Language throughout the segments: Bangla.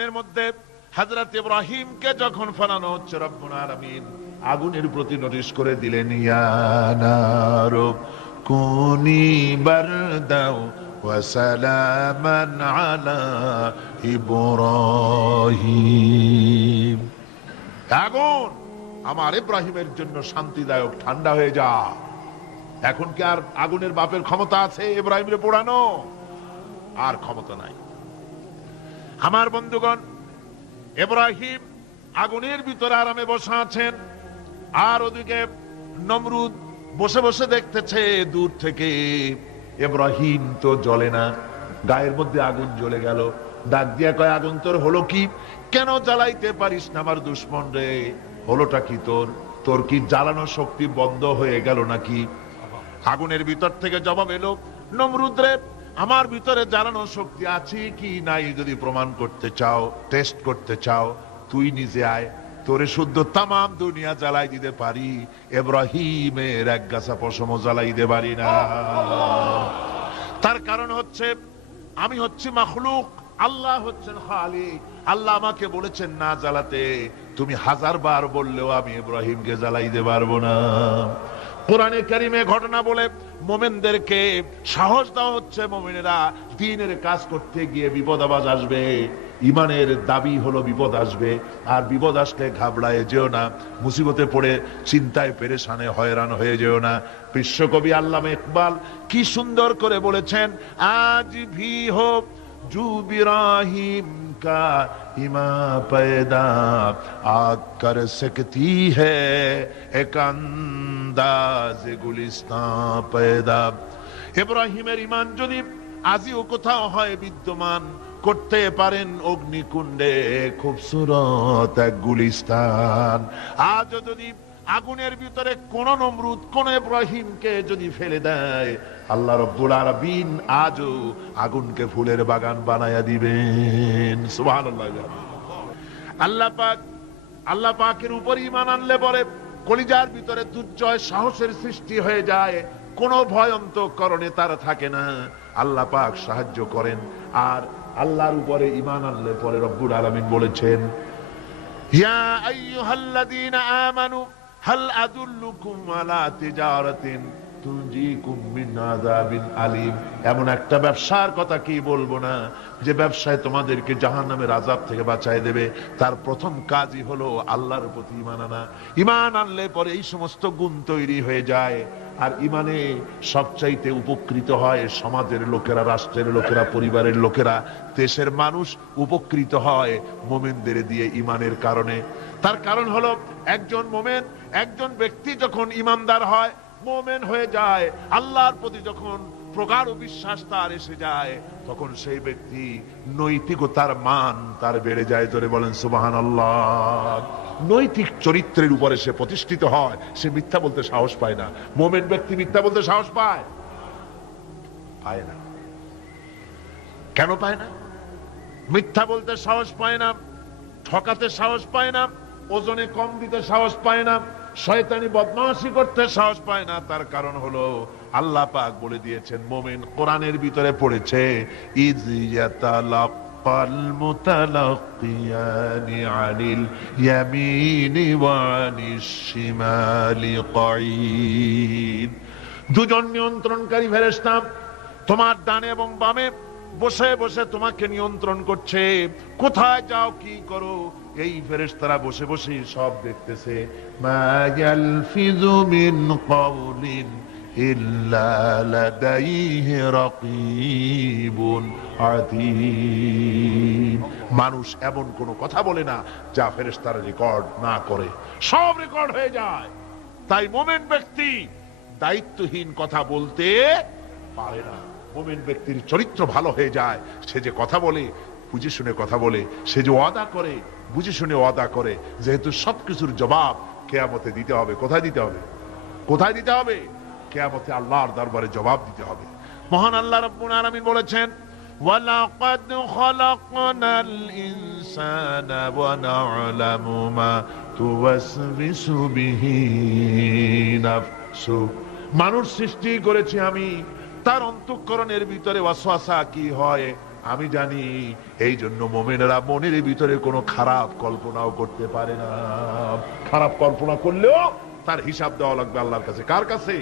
আগুনের মধ্যে হযরত ইব্রাহিমকে যখন ফেলানো হচ্ছে, রব্বুল আলামিন আগুনের প্রতি নোটিশ করে দিলেন, ইয়া নারু কুনি বারদাও ওয়া সালামান আলা ইব্রাহিম। আগুন, আমার ইব্রাহিমের জন্য শান্তিদায়ক ঠান্ডা হয়ে যা। এখন কি আর আগুনের বাপের ক্ষমতা আছে ইব্রাহিমরে পোড়ানো? আর ক্ষমতা নাই। আমার বন্ধুগণ, ইব্রাহিম আগুনের ভিতরে আরামে বসে আছেন, আর ওদিকে নমরুদ বসে বসে দেখতেছে দূর থেকে ইব্রাহিম তো জ্বলে না, গায়ের মধ্যে আগুন জ্বলে গেল। ডাক দিয়া কয়, আগুন তোর হলো কি? কেন জ্বালাইতে পারিস না আমার দুশমন রে? হলোটা কি তোর? তোর কি জ্বালানো শক্তি বন্ধ হয়ে গেল নাকি? আগুনের ভিতর থেকে জবাব এলো, নমরুদ রে, আমার ভিতরে জ্বালানো শক্তি আছে কি নাই যদি প্রমাণ করতে চাও, টেস্ট করতে চাও, তুই নিজে আয়, তোরে শুদ্ধ তামাম দুনিয়া জ্বালাই দিতে পারি, ইব্রাহিমের এক গাছা পশমও জ্বালাই দিতে পারি না। তার কারণ হচ্ছে আমি হচ্ছি মাখলুক, আল্লাহ হচ্ছেন খালিক। আল্লাহ আমাকে বলেছেন না জ্বালাতে, তুমি 1000 বার বললেও আমি ইব্রাহিমকে জ্বালাইতে পারবো না। কোরআনে কারিমে ঘটনা বলে মোমেনদেরকে সাহস দেওয়া হচ্ছে, মোমেনেরা দ্বীনের কাজ করতে গিয়ে বিপদ আবাজ আসবে, ইমানের দাবি হলো বিপদ আসবে, আর বিপদ আসলে ঘাবড়ায় যেও না, মুসিবতে পড়ে চিন্তায় পেরেশানে হয়রান হয়ে যেও না। বিশ্বকবি আল্লামা ইকবাল কি সুন্দর করে বলেছেন, আজ ভি হো জু ইব্রাহিম का इमा पैदा आग कर सकती है एक अंदाज गुलिस्तां पैदा। ইব্রাহিমের ঈমান যদি আজিও কোথাও হয় বিদ্যমান, করতে পারেন অগ্নিকুণ্ডে খুবসুরত এক গুলিস্তান। আজ যদি আগুনের ভিতরে কোন নমরুদ কোন ইব্রাহিমকে যদি ফেলে দেয়, আল্লাহ রাব্বুল আলামিন আজও আগুনকে ফুলের বাগান বানায়া দিবেন। সুবহানাল্লাহ। আল্লাহ পাকের উপর ঈমান আনলে পরে কলিজার ভিতরে দুর্জয় সাহসের সৃষ্টি হয়ে যায়, কোনো ভয় অন্তঃকরণে তার থাকে না। আল্লাহ পাক সাহায্য করেন। আর আল্লাহর উপরে ঈমান আনলে পরে রব্বুল আলামিন বলেছেন, ইয়া আইয়ুহাল্লাযীনা আমানু হাল আদুল্লুকুম আলা তিজারাতিন তুনজিকুম মিন আযাবিন আলীম। এমন একটা ব্যবসার কথা কি বলবো না যে ব্যবসায় তোমাদেরকে জাহান্নামের আযাব থেকে বাঁচায় দেবে। তার প্রথম কাজই হলো আল্লাহর প্রতি ঈমান আনা। ঈমান আনলে পরে এই সমস্ত গুণ তৈরি হয়ে যায়। আর ঈমানে সবচাইতে উপকৃত হয় সমাজের লোকেরা, রাষ্ট্রের লোকেরা, পরিবারের লোকেরা, দেশের মানুষ উপকৃত হয় মুমিনদের দিয়ে ঈমানের কারণে। তার কারণ হলো একজন মুমিন, একজন ব্যক্তি যখন ঈমানদার হয়, মুমিন হয়ে যায়, আল্লাহর প্রতি যখন প্রগাঢ় বিশ্বাস তার এসে যায়, তখন সেই ব্যক্তি নৈতিকতার মান তার বেড়ে যায়। জোরে বলেন সুবহানাল্লাহ। নৈতিক চরিত্রের উপরে সে প্রতিষ্ঠিত হয়, সে মিথ্যা বলতে সাহস পায় না। মুমিন ব্যক্তি মিথ্যা বলতে সাহস পায়? পায় না। কেন পায় না? মিথ্যা বলতে সাহস পায় না, ঠকাতে সাহস পায় না, ওজনে কম দিতে সাহস পায় না, শয়তানি বদমাশি করতে সাহস পায় না। তার কারণ হলো আল্লাহ পাক বলে দিয়েছেন, মুমিন কোরআনের ভিতরে পড়েছে, ইয ইয়াতালাক্কাল মুতালাক্কিয়ানি আনিল ইয়ামিনি ওয়া আনিশ শিমালি কাঈদ। দুজন নিয়ন্ত্রণকারী ফেরেশতা তোমার ডানে এবং বামে বসে বসে তোমাকে নিয়ন্ত্রণ করছে, কোথায় যাও কি করো এই ফেরেশতারা বসে বসে সব দেখতেছে। মা ইয়ালফিযু মিন কাওলিন ইল্লা লাদাইহি রাকীবুন আতীদ। মানুষ এমন কোনো কথা বলে না যা ফেরেশতারা রেকর্ড না করে, সব রেকর্ড হয়ে যায়। তাই মুমিন ব্যক্তি দায়িত্বহীন কথা বলতে পারে না। মুমিন ব্যক্তির চরিত্র ভালো হয়ে যায়, সে যে কথা বলে বুঝে শুনে কথা বলে, সে যে ওয়াদা করে বুঝে শুনে ওয়াদা করে। যেহেতু সবকিছুর জবাব কিয়ামতে দিতে হবে। কোথায় দিতে হবে? কোথায় দিতে হবে? কিয়ামতে আল্লাহর দরবারে জবাব দিতে হবে। মহান আল্লাহ রাব্বুল আলামিন বলেছেন, ওয়ালাকাদ খালাকনাল ইনসানা ওয়া না'লামু মা তুওয়াসবিসু বিহি নাফসু। মানুষ সৃষ্টি করেছি আমি, তার অন্তঃকরণের ভিতরে ওয়াসওয়াসা কি হয় আমি জানি। এই জন্য মুমিনেরা মনের ভিতরে কোনো খারাপ কল্পনাও করতে পারে না। খারাপ কল্পনা করলেও তার হিসাব দেওয়া লাগবে আল্লাহর কাছে। কার কাছে?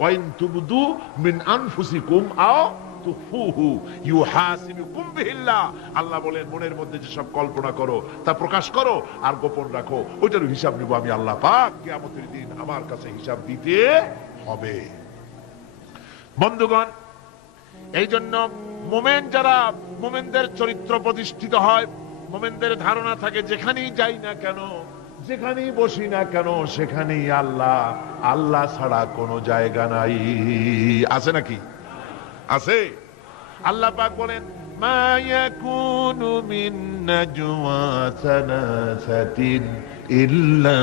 ওয়াইন তুবদু মিন আনফুসিকুম আও তুখফুহু ইউহাসিবুকুম বিহিল্লাহ। আল্লাহ বলেন মনের মধ্যে যেসব কল্পনা করো তা প্রকাশ করো আর গোপন রাখো, ওইটার হিসাব নিব আমি আল্লাহ পাক। কিয়ামতের দিন আমার কাছে হিসাব দিতে হবে। বন্ধুগণ, এই জন্য মুমিন যারা, মুমিনদের চরিত্র প্রতিষ্ঠিত হয়, মুমিনদের ধারণা থাকে যেখানেই যাই না কেন, যেখানেই বসি না কেন, সেখানেই আল্লাহ, আল্লাহ ছাড়া কোনো জায়গা নাই। আছে নাকি? আছে। আল্লাহ পাক বলেন মা ইয়াকুনু মিন নাজওয়া সালাসাতিন ইল্লা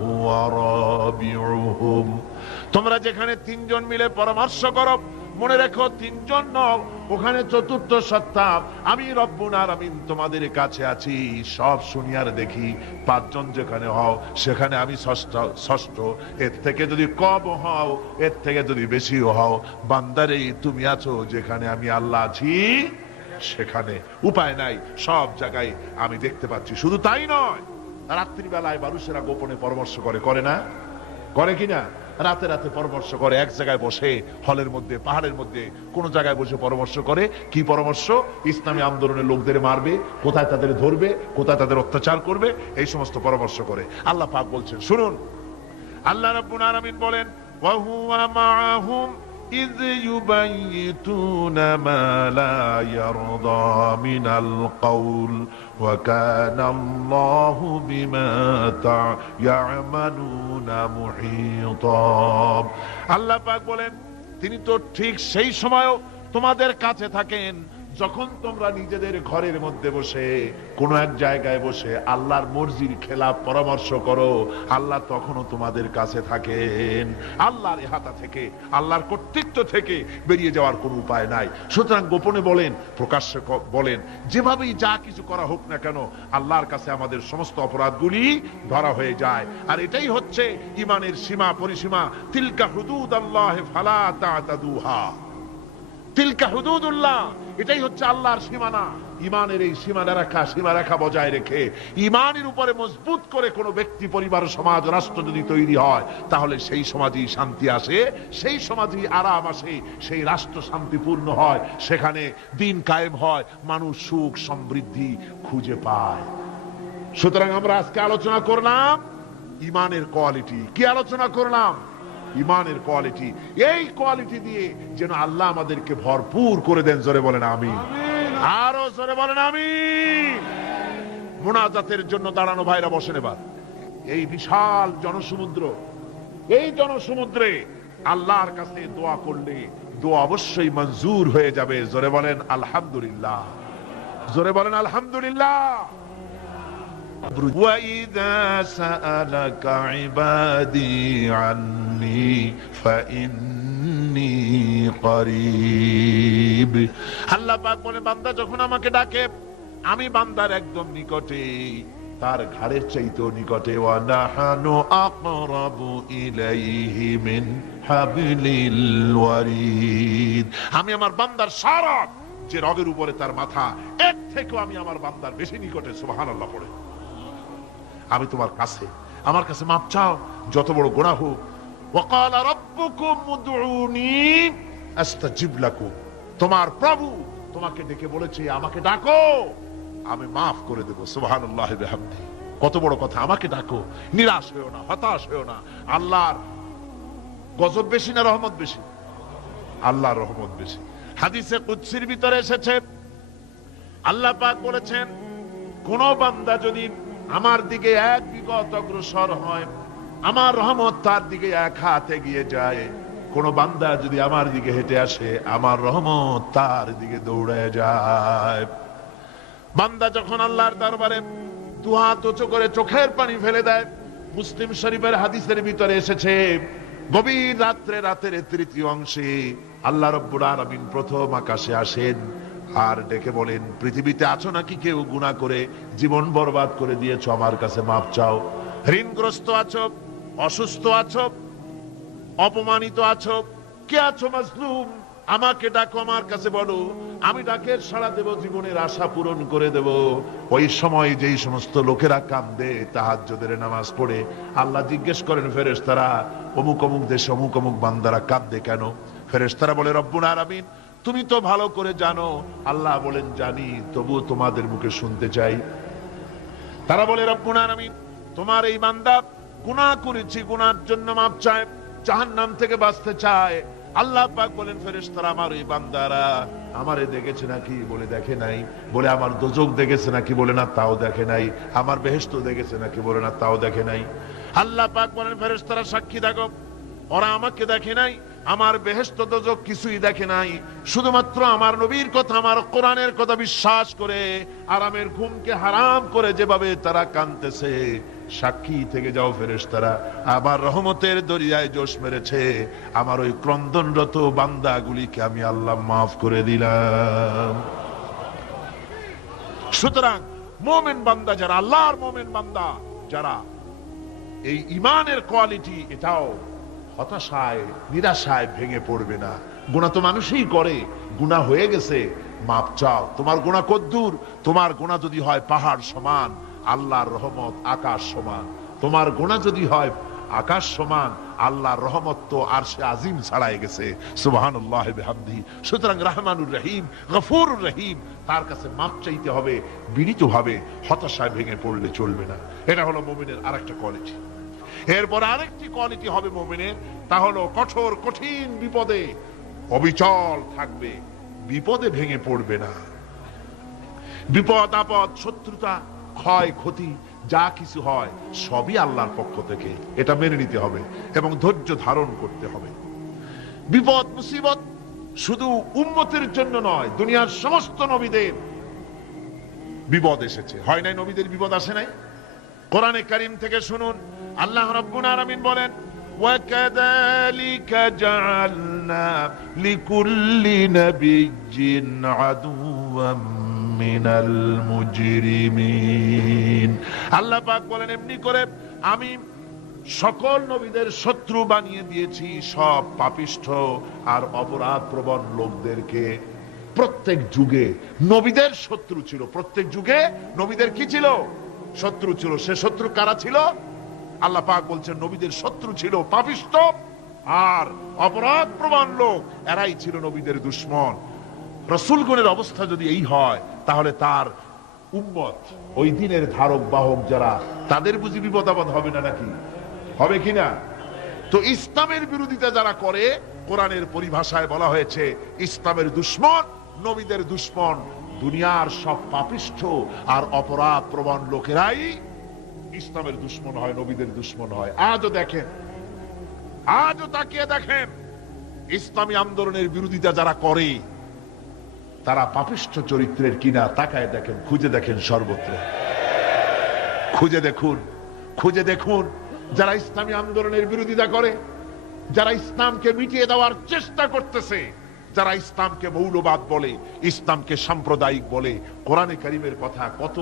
হুয়া রাবিউহুম। তোমরা যেখানে তিনজন মিলে পরামর্শ করো, মনে রেখো তিনজন নও, ওখানে চতুর্থ সত্তা আমি রব্বুল আলামিন তোমাদের কাছে আছি। সব শুনিয়ার দেখি পাঁচজন যেখানে হও সেখানে আমি ষষ্ঠ। এর থেকে যদি কম হও, এর থেকে যদি বেশিও হও, বান্দারে তুমি আছো যেখানে আমি আল্লাহ আছি সেখানে। উপায় নাই, সব জায়গায় আমি দেখতে পাচ্ছি। শুধু তাই নয়, রাত্রিবেলায় মানুষেরা গোপনে পরামর্শ করে, করে না? করে কিনা? রাতে রাতে পরামর্শ করে, এক জায়গায় বসে, হলের মধ্যে, পাহাড়ের মধ্যে, কোন জায়গায় বসে পরামর্শ করে। কি পরামর্শ? ইসলামী আন্দোলনের লোকদের মারবে, কোথায় তাদের ধরবে, কোথায় তাদের অত্যাচার করবে, এই সমস্ত পরামর্শ করে। আল্লাহ পাক বলছেন, শুনুন, আল্লাহ রাব্বুল আলামিন বলেন ওয়া হুয়া মাআহুম ইয ইউবাইতুনা মা লা ইয়ারদা মিনাল কাউল ওয়া কানা আল্লাহু বিমা ইয়ামালুনা মুহীতা। আল্লাহ পাক বলেন তিনি তো ঠিক সেই সময়ও তোমাদের কাছে থাকেন যখন তোমরা নিজেদের ঘরের মধ্যে বসে, কোন এক জায়গায় বসে আল্লাহর মর্জির খেলাফ পরামর্শ করো, আল্লাহ তখনও তোমাদের কাছে থাকেন। আল্লাহর ইহাতা থেকে, আল্লাহর কর্তৃত্ব থেকে বেরিয়ে যাওয়ার কোনো উপায় নাই। সুতরাং গোপনে বলেন, প্রকাশ্যে বলেন, যেভাবেই যা কিছু করা হোক না কেন, আল্লাহর কাছে আমাদের সমস্ত অপরাধগুলি ধরা হয়ে যায়। আর এটাই হচ্ছে ঈমানের সীমা পরিসীমা। তিলকা হুদুদাল্লাহ ফালা তা'তাদুহা। তিলকা হুদুদুল্লাহ, এটাই হচ্ছে আল্লাহর সীমানা। ঈমানের এই সীমারেখা বজায় রেখে ঈমানের উপরে মজবুত করে কোন ব্যক্তি, পরিবার, সমাজ, রাষ্ট্র যদি তৈরি হয়, তাহলে সেই সমাজই শান্তি আসে, সেই সমাজই আরাম আসে, সেই রাষ্ট্র শান্তিপূর্ণ হয়, সেখানে দিন কায়েম হয়, মানুষ সুখ সমৃদ্ধি খুঁজে পায়। সুতরাং আমরা আজকে আলোচনা করলাম ঈমানের কোয়ালিটি। কি আলোচনা করলাম? ঈমানের কোয়ালিটি। এই কোয়ালিটি দিয়ে যেন আল্লাহ আমাদেরকে ভরপুর করে দেন। জোরে বলেন আমিন। আরো জোরে বলেন আমিন। মুনাজাতের জন্য দাঁড়ানো ভাইরা বসেন এবার। এই বিশাল জনসমুদ্র, এই জনসমুদ্রে আল্লাহর কাছে দোয়া করলে দোয়া অবশ্যই মঞ্জুর হয়ে যাবে। জোরে বলেন আলহামদুলিল্লাহ। জোরে বলেন আলহামদুলিল্লাহ। وَإِذَا سَأَلَكَ عِبَادِي عَنِّي فَإِنِّي قَرِيبٌ। আল্লাহ পাক বলে, বান্দা যখন আমাকে ডাকে, আমি বান্দার একদম নিকটে, তার ঘাড়ের চাইতেও নিকটে। ওয়া নাহানু আকরাবু ইলাইহি মিন হাবলিল ওয়ারিদ। আমি আমার বান্দার সারা যে রগের উপরে তার মাথা, এর থেকেও আমি আমার বান্দার বেশি নিকটে। সুবহানাল্লাহ পড়ে। আমি তোমার কাছে, আমার কাছে মাপ চাও, যত বড় গুনাহ হোক। ওয়াকালা রাব্বুকুম উদউনি আস্তাজিব লাকুম। তোমার প্রভু তোমাকে ডেকে বলেছে, আমাকে ডাকো, আমি মাফ করে দেব। সুবহানাল্লাহি ওয়া বিহামদিহি। কত বড় কথা! আমাকে ডাকো, নিরাশ হয়ো না, হতাশ হয়ো না। আল্লাহর গজব বেশি না রহমত বেশি? আল্লাহর রহমত বেশি। হাদিসে কুদসির ভিতরে এসেছে, আল্লাহ পাক বলেছেন, কোন বান্দা যদি আমার দিকে এক বিগত অগ্রসর হয়, আমার রহমত তার দিকে এক হাত এগিয়ে যায়। কোন বান্দা যদি আমার দিকে হেঁটে আসে, আমার রহমত তার দিকে দৌড়ে যায়। বান্দা যখন আল্লাহর দরবারে দুহাত উঁচু করে চোখের পানি ফেলে দেয়, মুসলিম শরীফের হাদিসের ভিতরে এসেছে, গভীর রাত্রে, রাতের তৃতীয় অংশে আল্লাহ রাব্বুল আলামিন প্রথম আকাশে আসেন আর ডেকে বলেন, পৃথিবীতে আছো নাকি কেউ গুনাহ করে জীবন বরবাদ করে দিয়েছো? আমার কাছে মাপ চাও। ঋণগ্রস্ত আছো, অসুস্থ আছো, অপমানিত আছো, কে আছো মাজলুম? আমাকে ডাকো, আমার কাছে বলো, আমি ডাকের সাড়া দেব, জীবনের আশা পূরণ করে দেব। ওই সময় যেই সমস্ত লোকেরা কান্দে তাহাজ্জুদের নামাজ পড়ে, আল্লাহ জিজ্ঞেস করেন ফেরেশতারা, অমুক অমুক দেশে অমুক অমুক বান্দারা কাঁদে কেন? ফেরেশতারা বলে, রব্বুল আলামিন তুমি তো ভালো করে জানো। আল্লাহ বলেন, জানি, তবু তোমাদের মুখে শুনতে চাই। তারা বলে, রব্বুল আলামিন তোমার এই বান্দা গুনাহ করেছি, গুনার জন্য মাপ চায়, জাহান্নাম থেকে বাঁচতে চায়। আল্লাহ পাক বলেন, ফেরেশতারা আমার এই বান্দারা আমারে দেখেছে নাকি? বলে দেখে নাই। বলে আমার দোজখ দেখেছে নাকি? বলে না, তাও দেখে নাই। আমার বেহেশত দেখেছে নাকি? বলে না, তাও দেখে নাই। আল্লাহ পাক বলেন, ফেরেশতারা সাক্ষী থাকো, ওরা আমাকে দেখে নাই, আমার বেহেশত দোজখ কিছুই দেখে নাই, শুধুমাত্র আমার নবীর কথা, আমার কোরআনের কথা বিশ্বাস করে আরামের ঘুমকে হারাম করে যেভাবে তারা কাঁদতেছে, সাক্ষী থেকে যাও ফেরেশতারা, আবার রহমতের দরিয়ায় জোশ মেরেছে আমার ওই ক্রন্দনরত বান্দাগুলিকে আমি আল্লাহ মাফ করে দিলাম। সুতরাং মুমিন বান্দা যারা, আল্লাহর মুমিন বান্দা যারা, এই ঈমানের কোয়ালিটি, এটাও হতাশায় নিরাশায় ভেঙে পড়বে না। গুনাহ তো মানুষই করে, গুনাহ হয়ে গেছে, মাপ চাও। তোমার গুনাহ কদ্দূর? তোমার গুনাহ যদি হয় পাহাড় সমান, আল্লাহর রহমত আকাশ সমান। তোমার গুনাহ যদি হয় আকাশ সমান, আল্লাহর রহমত তো আরশে আজিম ছাড়াই গেছে। সুবহানাল্লাহ বিহামদিহি। সুতরাং রহমানুর রহিম, গফুরুর রহিম, তার কাছে মাপ চাইতে হবে বিনীতভাবে, হতাশায় ভেঙে পড়লে চলবে না। এটা হলো মুমিনের আরেকটা কোয়ালিটি। এরপর আরেকটি কোয়ালিটি হবে মুমিনের, তা হলো কঠোর কঠিন বিপদে অবিচল থাকবে, বিপদে ভেঙে পড়বে না। বিপদ আপদ, শত্রুতা, ক্ষয় ক্ষতি যা কিছু হয় সবই আল্লাহর পক্ষ থেকে, এটা মেনে নিতে হবে এবং ধৈর্য ধারণ করতে হবে। বিপদ মুসিবত শুধু উম্মতের জন্য নয়, দুনিয়ার সমস্ত নবীদের বিপদ এসেছে, হয় নাই? নবীদের বিপদ আসে নাই? কোরআনে কারীম থেকে শুনুন, আল্লাহ রাব্বুল আলামিন বলেন, وَكَذَلِكَ جَعَلْنَا لِكُلِّ نَبِيٍّ عَدُوًّا مِنَ الْمُجْرِمِينَ। আল্লাহ পাক বলেন, এমনি করে আমি সকল নবীদের শত্রু বানিয়ে দিয়েছি সব পাপিষ্ঠ আর অপরাধ প্রবণ লোকদেরকে। প্রত্যেক যুগে নবীদের শত্রু ছিল, প্রত্যেক যুগে নবীদের কি ছিল? শত্রু ছিল। সে শত্রু কারা ছিল? আল্লাহ পাক বলছেন, নবীদের শত্রু ছিল পাপিষ্ঠ আর অপরাধ প্রবণ লোক, এরাই ছিল নবীদের দুশমন। রাসূলগণের অবস্থা যদি এই হয়, তাহলে তার উম্মত, ওই দিনের ধারক বাহক যারা, তাদের বুঝি বিপদ আপদ হবে না? নাকি হবে কিনা? তো ইসলামের বিরোধিতা যারা করে, কোরআনের পরিভাষায় বলা হয়েছে ইসলামের দুশমন, নবীদের দুশমন। দুনিয়ার সব পাপিষ্ঠ আর অপরাধ প্রবণ লোকেরাই ইসলামের দুশমন হয়, নবীদের দুশমন হয়। আজও দেখেন, আজও তাকিয়ে দেখেন, ইসলামী আন্দোলনের বিরোধিতা যারা করে তারা পাপিষ্ঠ চরিত্রের কিনা, তাকায় দেখেন, খুঁজে দেখেন, সর্বত্র খুঁজে দেখুন, খুঁজে দেখুন। যারা ইসলামী আন্দোলনের বিরোধিতা করে, যারা ইসলামকে মিটিয়ে দেওয়ার চেষ্টা করতেছে, যারা ইসলামকে মৌলবাদ বলে, ইসলামকে সাম্প্রদায়িক বলে, কোরআনে কারীমের কথা কত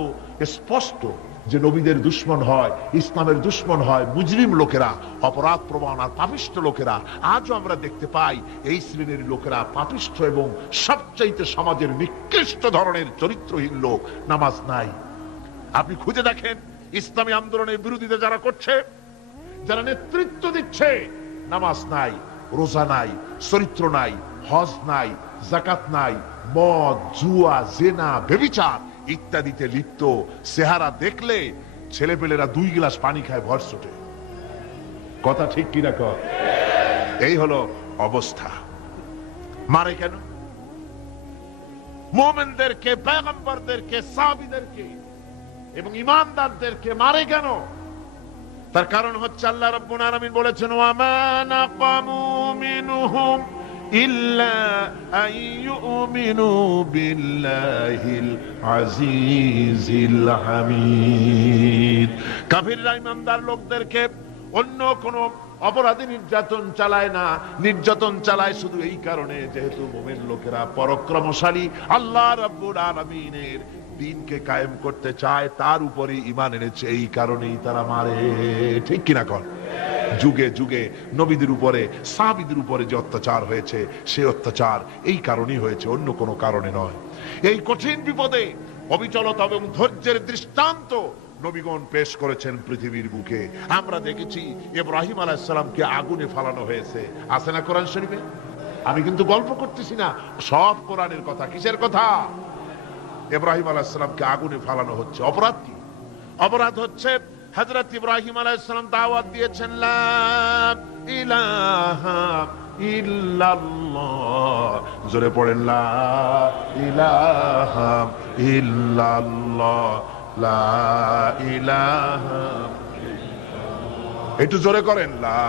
স্পষ্ট যে নবীদের দুশমন হয়, ইসলামের দুশমন হয় মুজরিম লোকেরা, অপরাধ প্রবণ আর পাপিষ্ঠ লোকেরা। আজও আমরা দেখতে পাই এই শ্রেণীর লোকেরা পাপিষ্ঠ এবং সবচাইতে সমাজের নিকৃষ্ট ধরনের চরিত্রহীন লোক। নামাজ নাই। আপনি খুঁজে দেখেন, ইসলামী আন্দোলনের বিরোধিতা যারা করছে, যারা নেতৃত্ব দিচ্ছে, নামাজ নাই, রোজা নাই, চরিত্র নাই, হজ নাই, যাকাত নাই, মদ, জুয়া, জেনা, ব্যভিচার ইত্যাদিতে লিপ্ত। চেহারা দেখলে ছেলেপেলেরা 2 গ্লাস পানি খায় ভরসটে। কথা ঠিক কিনা কর? এই হলো অবস্থা। মারে কেন? মুমিনদেরকে, পয়গম্বরদেরকে, সাহাবীদেরকে এবং ঈমানদারদেরকে মারে কেন? তার কারণ হচ্ছে আল্লাহ রাব্বুল আলামিন বলেছেন, ওয়া মা নাকামু মিনহুম ইল্লা আন ইউমিনু বিল্লাহিল আজিজিল হামিদ। কাফিররা ঈমানদার লোকদেরকে অন্য কোন অপরাধী নির্যাতন চালায় না, নির্যাতন চালায় শুধু এই কারণে যেহেতু মুমিন লোকেরা পরাক্রমশালী, আল্লাহ রাব্বুল আলামিনের দ্বীনকে কায়েম করতে চায়, তার উপরে ঈমান এনেছে, এই কারণেই তারা মারে। ঠিক কিনা কর? যুগে যুগে নবীদের উপরে সাহাবীদের উপরে যে অত্যাচার হয়েছে, সে অত্যাচার এই কারণেই হয়েছে, অন্য কোনো কারণে নয়। এই কঠিন বিপদে অবিচলতা এবং ধৈর্যের দৃষ্টান্ত নবীগণ পেশ করেছেন পৃথিবীর বুকে। আমরা দেখেছি ইব্রাহিম আলাইহিস সালামকে আগুনে ফালানো হয়েছে, আছে না কোরআন শরীফে? আমি কিন্তু গল্প করতেছি না, সব কোরআনের কথা। কিসের কথা? ইব্রাহিম আলাইহিস সালামকে আগুনে ফালানো হচ্ছে। অপরাধ কি? অপরাধ হচ্ছে হযরত ইব্রাহিম আলাইহিস সালাম দাওয়াত দিয়েছেন লা ইলাহা ইল্লাল্লাহ। জোরে পড়েন লা ইলাহা ইল্লাল্লাহ, লা ইলাহা। একটু জোরে করেন, লা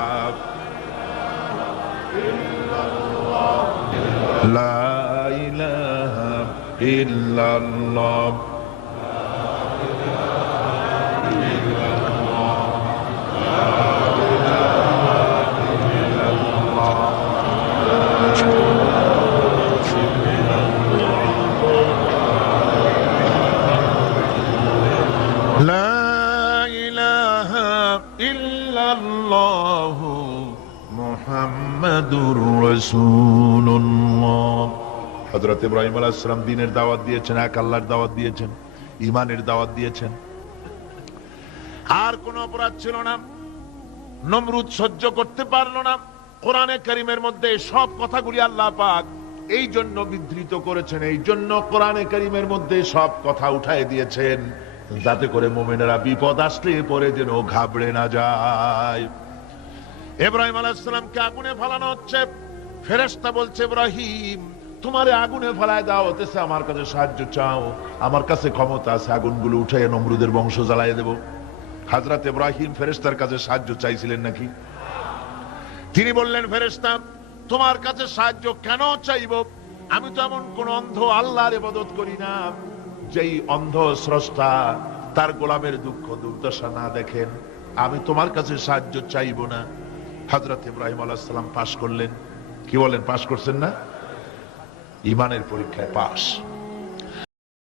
লা ইলাহা ইল্লাল্লাহ। মুহাম্মাদুর রাসূলুল্লাহ। হযরত ইব্রাহিম আলাইহিস সালাম দ্বীনের দাওয়াত দিয়েছেন, এক আল্লাহর দাওয়াত দিয়েছেন, ঈমানের দাওয়াত দিয়েছেন। আর কোন অপরাধ ছিল না। নমরুদ সহ্য করতে পারলো না। কোরআনে কারীমের মধ্যে সব কথাগুলি আল্লাহ পাক এই জন্য বিধৃত করেছেন, এই জন্য কোরআনে কারীমের মধ্যে সব কথা উঠায় দিয়েছেন, যাতে করে মুমিনেরা বিপদ আসলে পরে যেন ঘাবড়ে না যায়। ইব্রাহিম আলাইহিস সালামকে আগুনে ফেলানো হচ্ছে। ফেরেশতা বলছে, ইব্রাহিম তোমারে আগুনে ফেলায় দেওয়া হতেছে, আমার কাছে সাহায্য চাও, আমার কাছে ক্ষমতা আছে, আগুনগুলো উঠায় নমরুদের বংশ জ্বালায় দেব। হযরত ইব্রাহিম ফেরেশতার কাছে সাহায্য চাইছিলেন নাকি? তিনি বললেন, ফেরেশতা তোমার কাছে সাহায্য কেন চাইব? আমি তো এমন কোন অন্ধ আল্লাহর ইবাদত করি না যেই অন্ধ স্রষ্টা তার গোলামের দুঃখ দুর্দশা না দেখেন। আমি তোমার কাছে সাহায্য চাইব না। হযরত ইব্রাহিম আলাইহিস সালাম পাশ করলেন। কি বলেন, পাশ করছেন না? ঈমানের পরীক্ষায় পাশ।